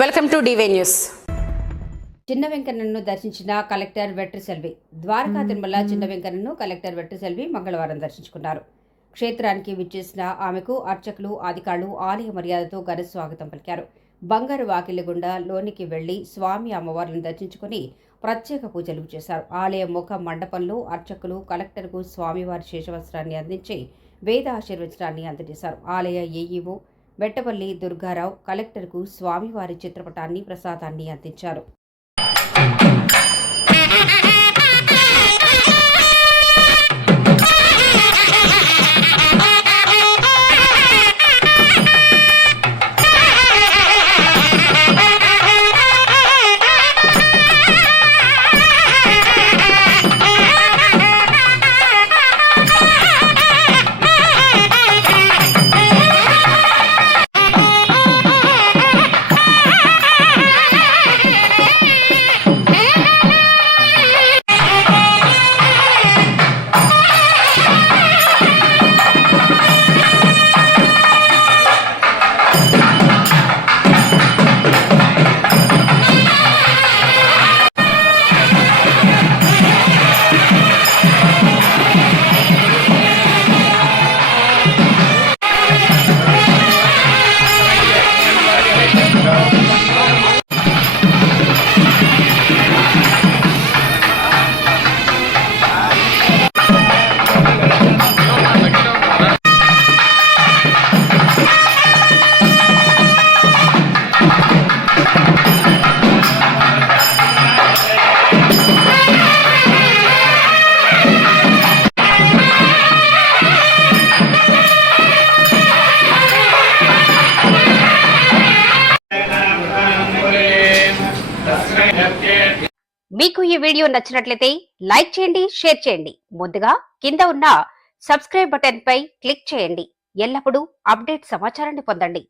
Welcome to DY news. చిన్న వెంకన్నను దర్శించిన collector Vetriselvi. Dwaraka Tirumala చిన్న వెంకన్నను కలెక్టర్ వెట్రిసెల్వి మంగళవారం దర్శించుకున్నారు. క్షేత్రానికి విచ్చేసిన ఆమెకు అర్చకులు, అధికారులు ఆలయ మర్యాదతో ఘన స్వాగతం పలికారు. బంగారు వాకిలి గుండా లోనికి వెళ్లి స్వామి అమ్మవార్లను దర్శించుకుని ప్రత్యేక పూజలు చేశారు. ఆలయ ముఖ మండపంలో అర్చకులు కలెక్టర్కు స్వామివారి శేషవస్త్రాన్ని అందించి వేద ఆశీర్వచనాన్ని అందజేశారు. ఆలయ ఏఈఓ వెట్టపల్లి దుర్గారావు కలెక్టర్కు స్వామివారి చిత్రపటాన్ని, ప్రసాదాన్ని అందించారు. మీకు ఈ వీడియో నచ్చినట్లయితే లైక్ చేయండి, షేర్ చేయండి. ముందుగా కింద ఉన్న సబ్స్క్రైబ్ బటన్ పై క్లిక్ చేయండి. ఎల్లప్పుడూ అప్డేట్ సమాచారాన్ని పొందండి.